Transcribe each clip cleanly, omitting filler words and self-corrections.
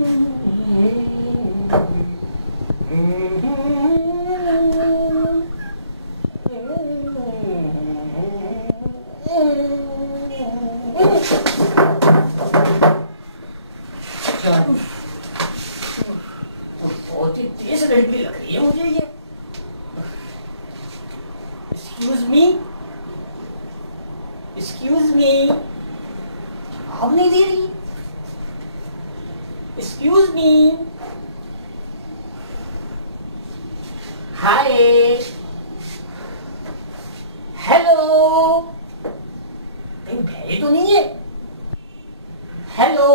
बहुत ही तेज लड़की लग रही है मुझे ये। एक्सक्यूज मी, एक्सक्यूज मी, आप नहीं दे रही। एक्सक्यूज मी, हाय, हेलो, कहीं बहरी तो नहीं है? हेलो,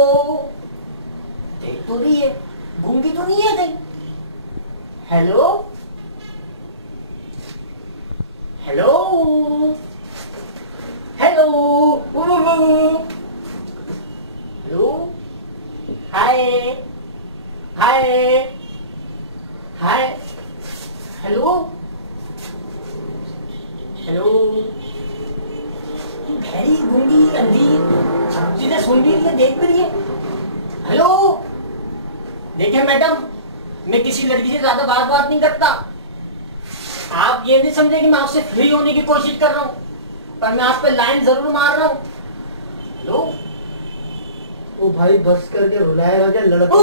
देख तो रही है, गूंगी तो नहीं है कहीं? हेलो, हेलो, हेलो, हेलो, हाय, हाय, हाय, हेलो, हेलो, बहरी, गूंगी, अंधी, चीजें सुन भी रही है, देख भी रही है। हेलो, देखिए मैडम, मैं किसी लड़की से ज्यादा बात नहीं करता। आप ये नहीं समझे कि मैं आपसे फ्री होने की कोशिश कर रहा हूँ, पर मैं आप पे लाइन जरूर मार रहा हूँ। हेलो, ओ भाई बस करके रुलाएगा क्या लड़का?